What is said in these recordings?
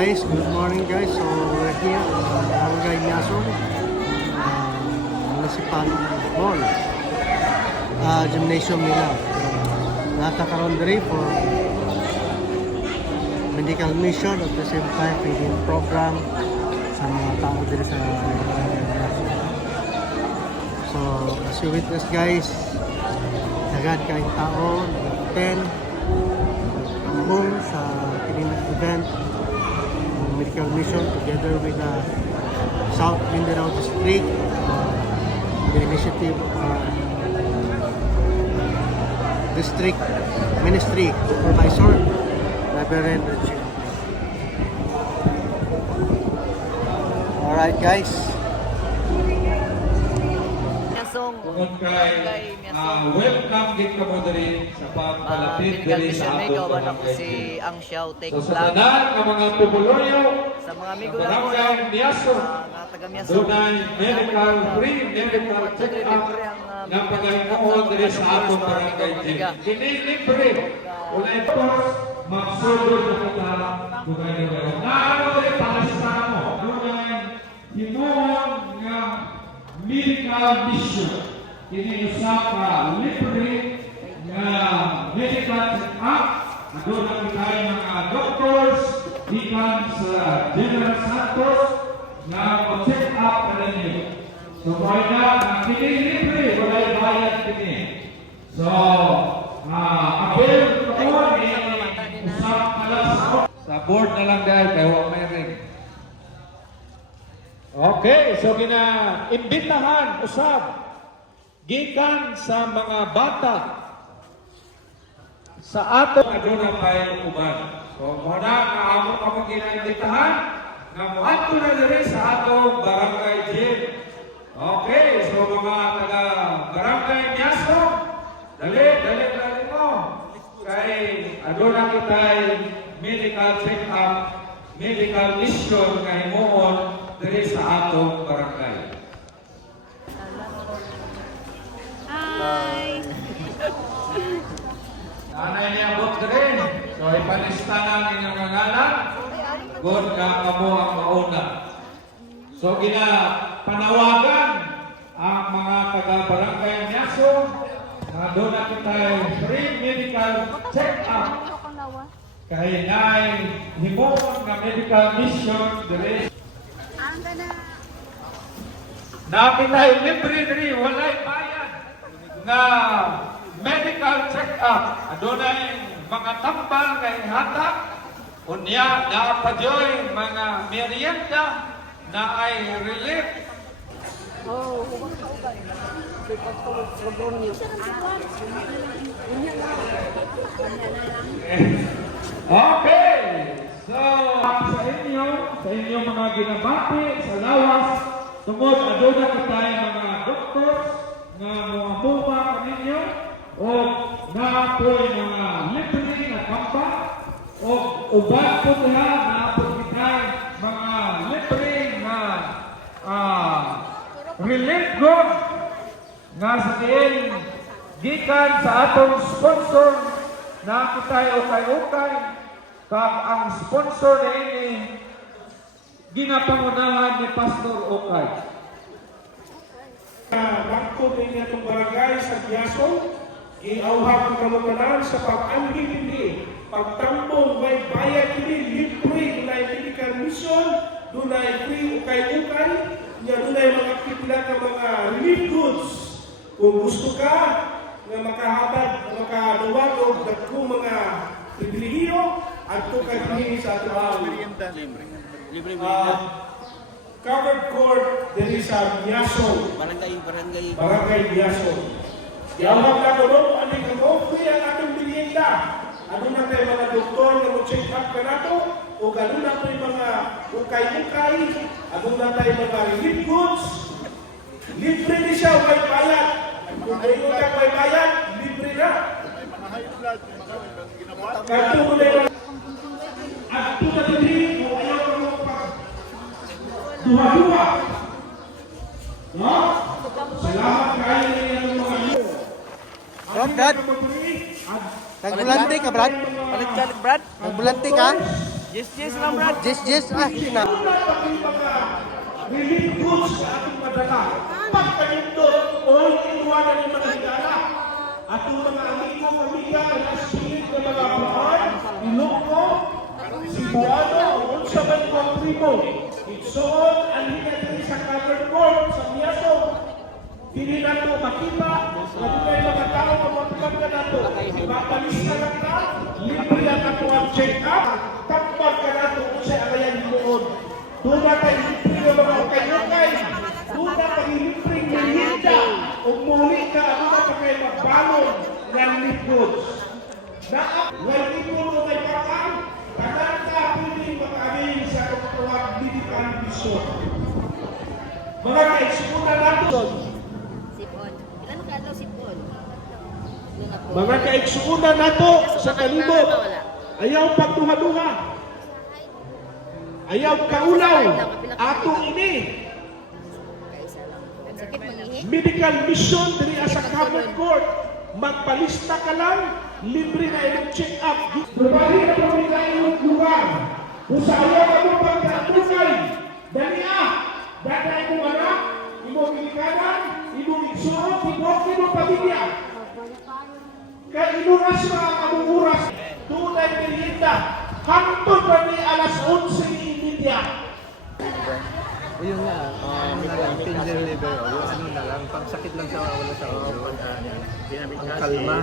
guys, good morning guys. So we're here at Barangay Miason, Municipal Mall, gymnasium nila. Nakakaroon diri for medical mission at the same time feeding program sa mga tao diri sa So as you witness guys, agad kayong tao nag-attend sa kining event medical mission together with the South Mindanao District, the initiative District Ministry Supervisor Reverend Regine. Alright guys, welcome din ka mo diri sa pagpalapit diri sa atong barangay. Si Ang Xiao Take So sa tanan ka mga pumuloryo sa mga amigo sa na po barangay Miason, na taga Miason, dunay medical free medical check-up nga pagayuon diri sa atong barangay. Kini libre. Wala ito magsugod na kita dunay libre. Naano diri palasta mo dunay himuon nga medical mission. Kini usa ka libre nga medical check-up. Doon ang tayo mga doctors, ikan sa General Santos na mag-check up ka na niyo. So, kaya na, kini libre, walay bayad kini. So, avail ko ni usap kalas sa board na lang dahil kaya huwag may ring. Okay, so imbitahan usab gikan sa mga bata sa ato aduna kay uban. So muna kaamo ka mo ginaimbitahan nga moadto na diri sa atong barangay gym. Okay, so mga taga barangay Miason, dali mo. Kay aduna kitay medical check-up, medical mission nga himuon diri sa atong barangay. Hi! Nanay niya abot rin. So ipalista na ninyong ngalan. God ka kamo ang mauna. So panawagan ang mga taga-barangay Miason na doon na kitay free medical check-up. Kaya na'y himuon na medical mission diri. Napitay libre diri, walay bayad na medical check-up. Adunay mga tambal kay hatak. Unya naapadyoy mga merienda na ay relief. Okay. So sa inyo mga ginabati sa lawas tungod aduna katay mga doctors nga muamuma kaninyo o naapoy mga libre na kamba o uban po nila naapod kitay mga libre na relief goods nga sa diin gikan sa atong sponsor na kitay ukay-ukay kag ang sponsor na ini ginapangunahan ni Pastor Okay. Bangko din itong barangay sa Miason, iauhag ang kamutanan sa pag-ambili, pagtambong, may bayad kini, libre, dunay medical mission, dunay free ukay-ukay, dunay mga pipila ka mga relief goods. Kung gusto ka na makahatag, makaduwag o dagkong mga pribilehiyo, at ito ka din sa atong covered court diri sa Miason. Barangay Miason. Yawag na ko doon, ano yung free ang atong bilienda. Ano na tayo mga doktor na mag-check up ka na to, o gano'n na tayo mga ukay-ukay, ano na tayo mga relief goods. Libre ni siya, may bayad. Kung kayo ka may bayad, libre na. Kato mo na yung at ito na din, kung ayaw ka mo pa duha-duha. No? Salamat kayo niya ng mga iyo. Brad, nagbulante ka Brad? Balik Brad. Nagbulante ka? Yes lang, Brad. Yes, na. Una pag yung mga relief goods sa ating madala. Pagkanindot o inuwanan ng mga higala. At yung mga amigo, pamilya, nasipilit ng mga bahan, Ilonggo, Cebuano, o sa Bangkok Tribo. Itsoon, ang hinatili sa covered court sa Miaso. Dili na ito makita, na may mga tao na matupag na nato. Mapalista lang ka, libre lang ako ang check-up, takpag ka nato kung sa alayan doon. Doon na tayo libre ng mga kayokay, doon na tayo libre ng merienda, umuli ka, doon na tayo magbalon ng leaf goods. Wala ito mo may pakang, tanan ka pwede makarin sa katuwag medical vision. Mga kaisipuna nato, Sipon. Ilan ka daw sipon? Doon ako. mga kaigsuunan nato sa kalibot. Ayaw pagduha-duha. Ayaw kaulaw. Ato ini. Kaisa lang. Ang sakit mangihi? Medical mission diri sa covered court. Magpalista ka lang, libre na ilang check-up. Berbalik ka kami sa iyong lugar. Kung sa ayaw ka mo pagkatungay, dali daday mo anak, imong ilikanan, imong igsuot, imong pamilya. Kaya inuras mga kamuguras, tunay merienda, hangtod pa ni alas 11:30. O yun nga, pain reliever, o yung ano na lang, pangsakit lang sa wala sa ulo, ang kalma.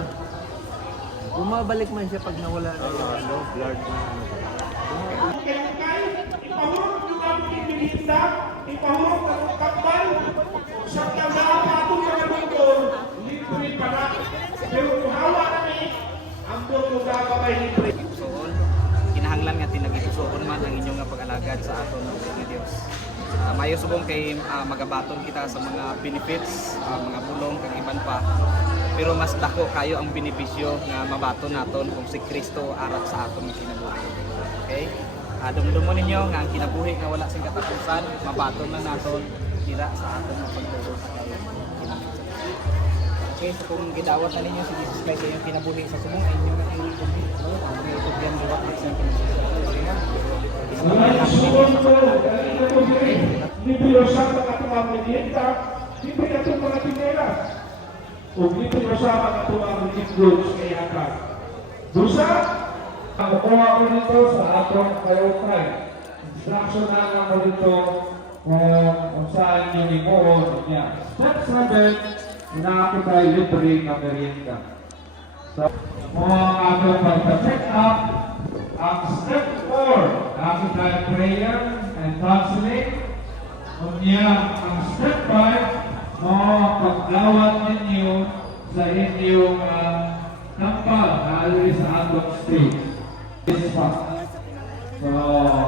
Bumabalik man siya pag nawala na yung ano, blood na ano. Ipahurot yung aming merienda, ipahurot ang kapal, sa kalapatong mga motor, libre pa na. Pero kung hawa kami, ang motor gagaway libre. Suon, kinahanglan nga tinagisuon man ang inyong nga pag-alagad sa aton nga Dios. Mayo subong kay magabaton kita sa mga benefits, mga bulong kag iban pa. Pero mas dako kayo ang benepisyo nga mabaton naton kung si Kristo arat sa aton nga kinabuhi. Okay? Dumdumon ninyo nga ang kinabuhi nga wala sing katapusan, mabaton na naton dira sa aton nga pagtuo sa kinabuhi. Okay, so kung gidawat na ninyo si Jesus Christ yung kinabuhi sa subong ay inyo na yung itubyan buwat sa Libre sa mga merienda, libre na itong mga tinelas. O libre sa mga tuwang leaf goods kay Akat. Dusa, Ang kukuha ko dito sa atong kayotay. Instruction na lang ko dito kung saan yung imoon niya. Step 7, inaakitay libre na merienda. So, kung ang atong pagpa-check up, ang step 4, nakakitay prayer and counseling. Kung niya, ang step 5, pag-awat ninyo sa inyong kampal na alis sa atong stage. So,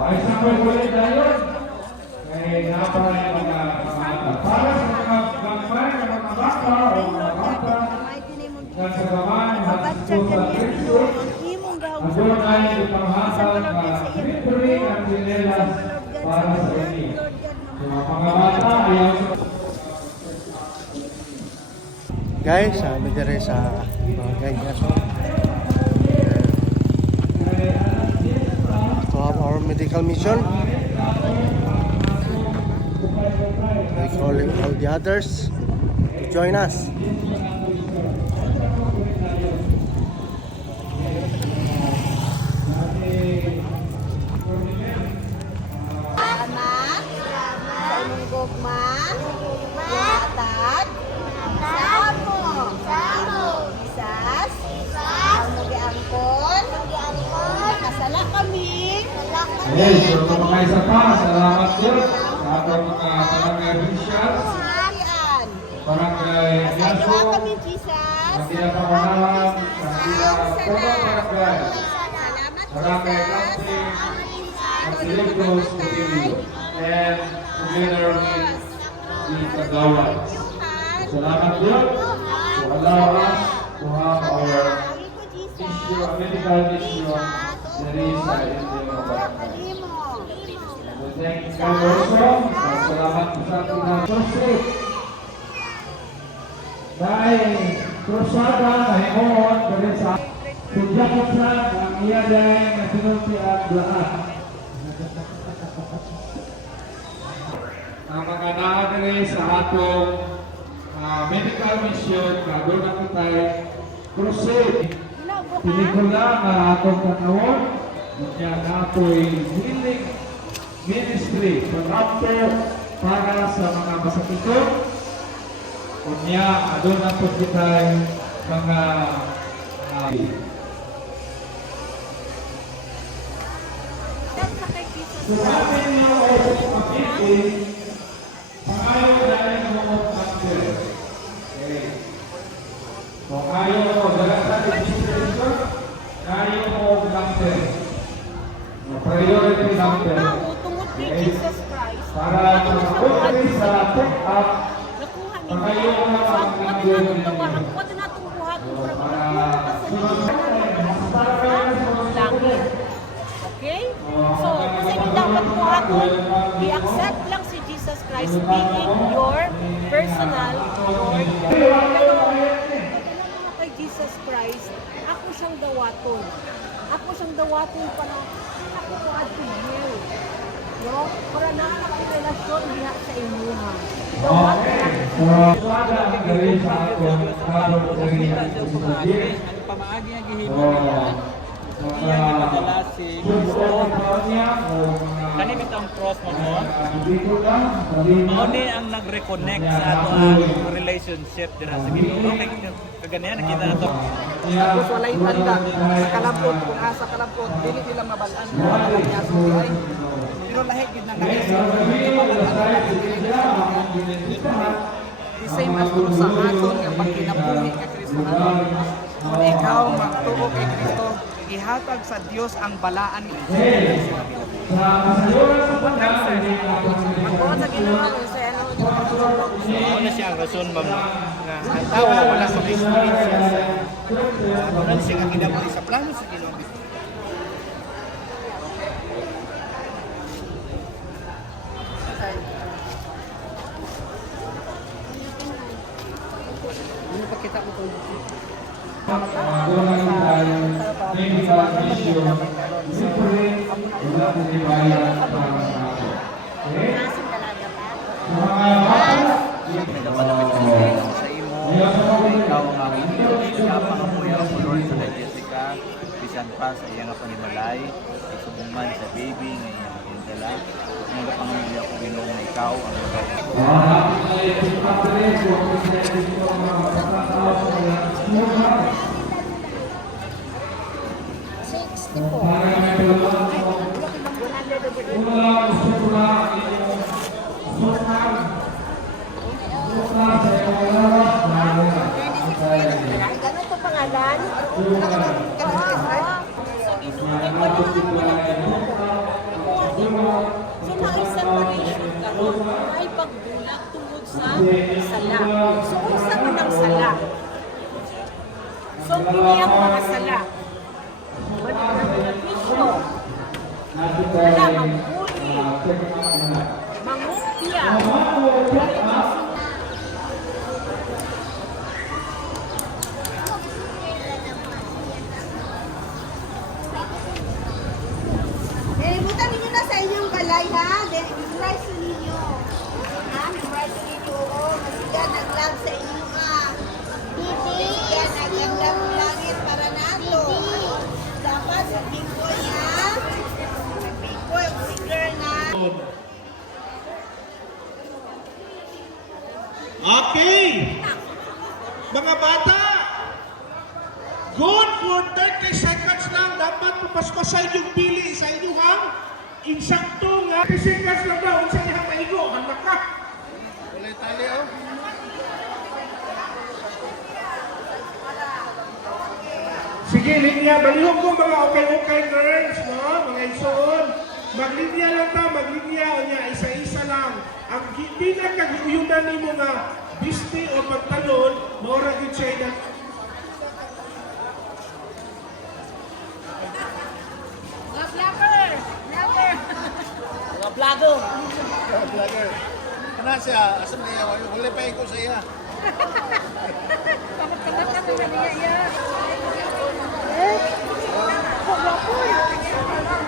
ay sampai boleh dayon. Kaya napala yung mga para sa mga gambay, mga bata o mga bata na sa gaman, sa Kristo, doon ay ipanghatag na libre ang sinelas para sa inyo. So, mga bata, ayaw sa Guys, medyo sa mga guys. To have our medical mission. We're calling all the others to join us. Salamat. Sa inyong gugma. Buhatag. Samo. Isas. Mugiangkon. Nakasala kami. Okay, so mga isa pa, salamat po sa ating mga barangay officials, Harian. barangay Yaso, Sa kami, Jesus. Kanila Pamanahan, Kanila Pura Barangay, Salamat po, Barangay Jesus. Council, at Pilipos, Pilipino, and together with the Kagawad. Salamat po to allow us to have our issue, medical issue, that is sa Indian Barangay. Thank you also. Salamat po sa ating mga prospect. Dahil krusada na himoon, dahil sa tudyak sa ang iya dahil na sinunti at lahat. mga naagre sa atong medical mission na doon na kitay crusade. Pelikula na atong tanawon, kaya na ako'y healing ministry para sa mga masakito. Kunya, doon na po kitay mga so, ating mga oras pag-ibig, pangayon natin ang mga factor. Okay. So, ayaw mo, dalang sa distribution, ayaw mo factor. Priority factor. Tungod kay Jesus Christ. Para makapunti sa check-up, Nakuha ni pangayon mo na ang factor ninyo. Wala na itong buhat mo. Para Okay? So, kasi hindi dapat po ako, i-accept lang si Jesus Christ being your personal Lord. Pero, pagkakala kay Jesus Christ, ako siyang dawaton. Ako siyang dawaton para ako po at hell. No? Para nakakapag-relasyon diha sa imuha. Dawaton Pamaagi ang gihimo niya. Iya nagdala si Kristo. Kani bitang cross mo mo. Mao ni ang nag-reconnect sa ato ang relationship dira sa Ginoo. Kay kaganihan nakita nato. Tapos walay tanda sa kalambot, kung asa kalambot, dili nila mabalaan kung ano niya sa buhay. Pero lahi gid nang naisip. The same as kung sa aton nga pagkinabuhi ka Kristo. Kung ikaw magtuo kay Kristo, ihatag sa Dios ang balaan ni Kristo. Magbuhat sa Ginoo sa ano. Mao na siya ang rason ma'am nga ang tao wala sa experience sa wala siya nga ginabuhi sa plano sa Ginoo. Ano pakita ko kung Nasing dalaga pa. Nagapalapit sa imo, ikaw ang aming Indonesia, pangamuya ko Lord sa Jessica, bisan pa sa iyang panimalay, isubong man sa baby, nga iyang pindala, mga pangamuya ko Ginoo na ikaw ang Ganun po pangalan? So, na-separation ka ron. May pagbulag tungod sa sala. So, unsa man ang sala? So, kiniyang mga sala. Wala na mga bisyo. Wala, manguli. Mangupya. Butan ninyo na sa inyong balay ha. Memorize ninyo. Ha? Memorize ninyo. Oo. Masigyan ang love sa inyo ha. Masigyan ang ganda ng langit para nato. Dapat sa bingkoy ha. Sa bingkoy, girl na. Okay! Mga bata! Good for 30 seconds lang. Dapat papaspasay yung pili sa inyong insakto nga. 30 seconds lang daw. Sa inyong maigo. Handa ka. Wala tali oh. Sige, linya. Balihog ko mga okay-okay girls. No? Mga isuon. Maglinya lang ta. Maglinya. O niya, isa-isa lang. Ang pinakaguyunan ni mo nga biste o pagtalon, maura gid siya na Mga plago. Vlogger. Kana siya, asa na iya, wala pa ko sa iya.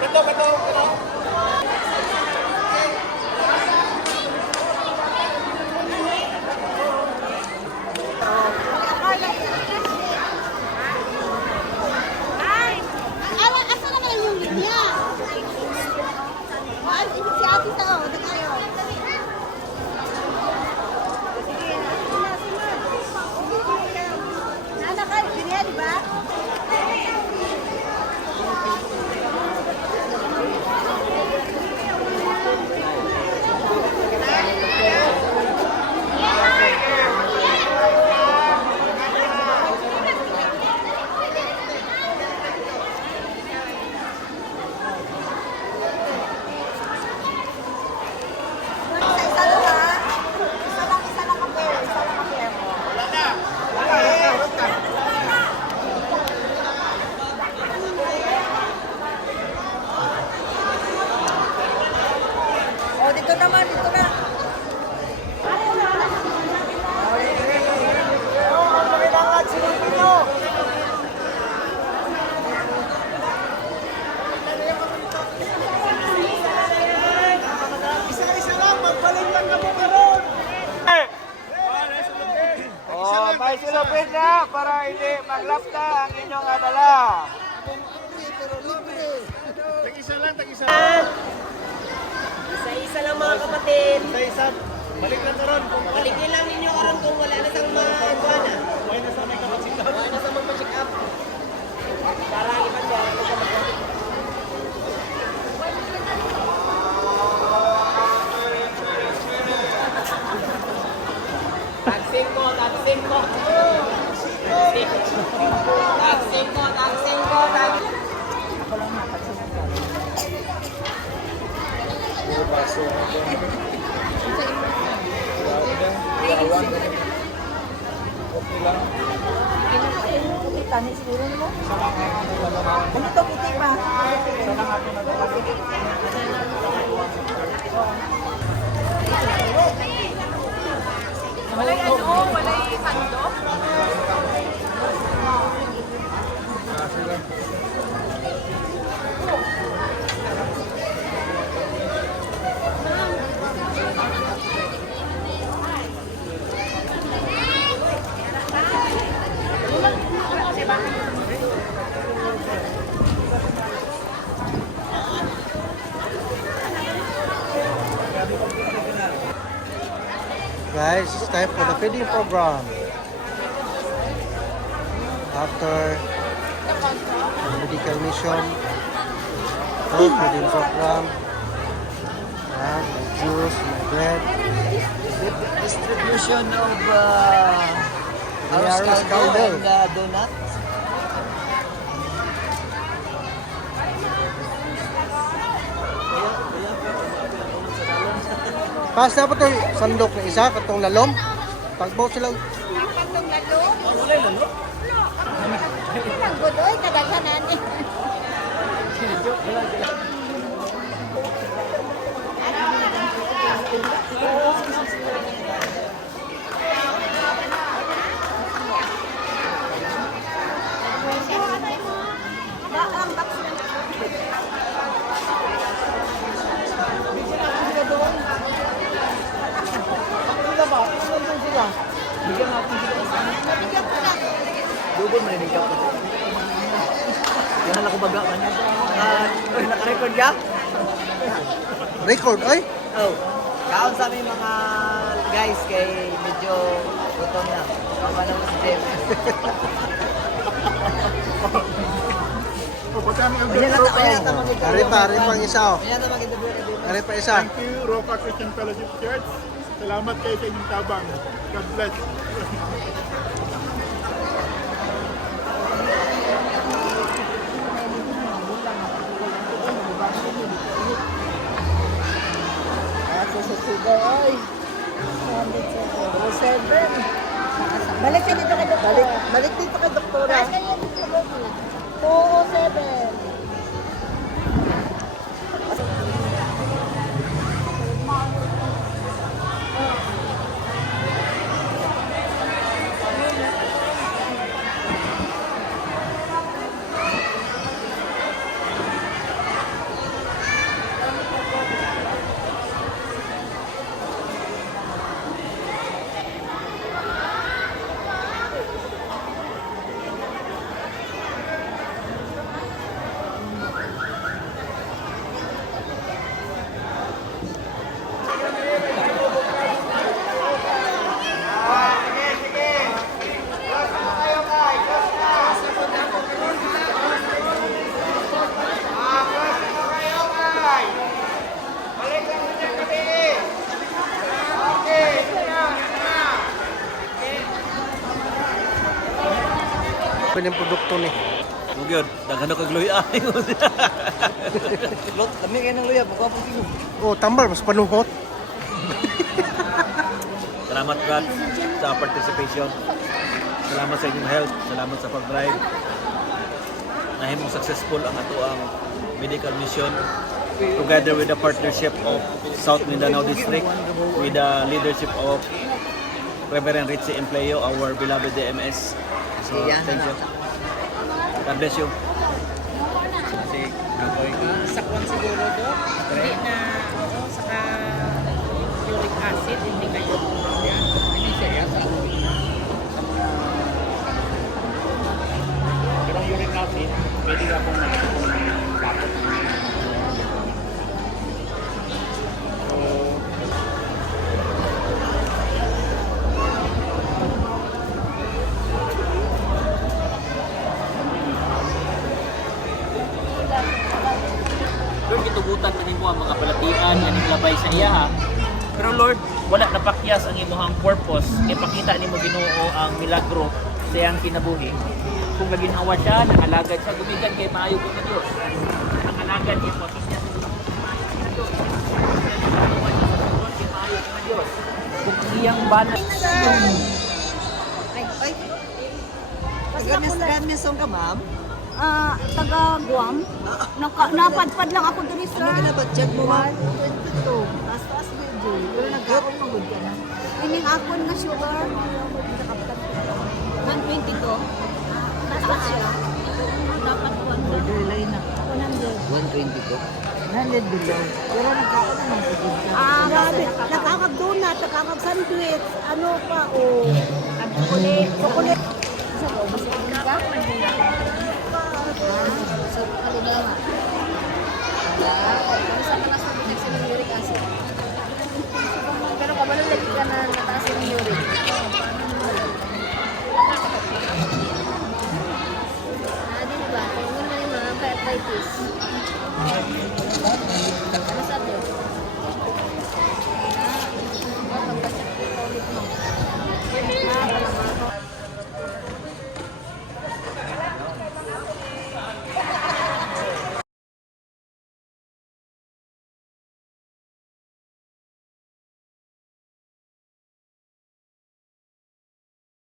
Beto. Ito naman, ito na. Oh, may silupin na para hindi maglapta ang inyong adala. Tag-isa lang, tag-isa. Isa-isa lang mga kapatid. Isa-isa. Balik lang na ron. Balikin lang ninyo karon kung wala na sang mga buwana. Wala na sa may kapatid. Wala na sa mag-check up. Para iban ba? Tagsing ko, tagsing ko. Tagsing ko, tagsing ko, tagsing ko. Tanis siguro mo? Ano to puti pa? Walay ano? Walay sando? Guys, it's time for the feeding program. After the medical mission, food feeding program, and my juice, my bread. Distribution of Arroz caldo. donut. Pas na po ito, sandok na isa, katong lalom. Pagbaw sila. Pagtong lalo. Wala lalo? Nagbudoy, kadaghanan eh. Bigyan natin sila. Double mo rin ikaw. Yan ako baga man. Naka-record ka? Record, oy! Oh. Kaon sa aming mga guys kay medyo gutom na. Tama na si Jeff. Ayan na magiging. Ari pang isa, oh. Ayan na magiging. Ari pa isa. Thank you, Roca Christian Fellowship Church. Salamat kayo sa inyong tabang. God bless. Balik ka dito kay doktora. Balik dito kay doktora. Taas kayo dito, baby. 207. Pwede yung produkto ni. Ugyod, daghan ako gluya. Lot, kami kayo ng luya, pagwapo kayo. Oh, tambal, mas panuhot. Salamat God sa participation. Salamat sa inyong health. Salamat sa pag-drive. Nahimong successful ang ato ang medical mission. together with the partnership of South Mindanao District, with the leadership of Reverend Richie Empleo, our beloved DMS. So, thank you. God bless you. Kasi kapoy ka. Sakwan siguro to. Hindi na, oo, saka uric acid, hindi kayo. Hindi siya sa pero ang uric acid, pwede ka pong bakit. Lord, gitugutan pa nimo ang mga balatian nga niglabay sa iya ha. Pero Lord, wala napakyas ang imong purpose. Ipakita nimo Ginoo ang milagro sa iyang kinabuhi. Kung naginhawa siya, nangalagad siya, gumigan kay maayo ko na Diyos. Nangalagad niya po siya. Kung ang iyang banat. Ay, taga-mesong ka, ma'am? Taga Guam. Napadpad lang ako diri sir. Ano ginabudget mo, ma'am? 22. Taas-taas medyo. Pero nagkaroon magod ka na. Ining akon nga sugar. 120 ko. Taas siya. Dapat 100. Borderline na. 120 ko. 100 below. Pero nagkaroon naman sa ganda. Grabe. Nakakag-donut, nakakag-sandwich. Ano pa, chocolate.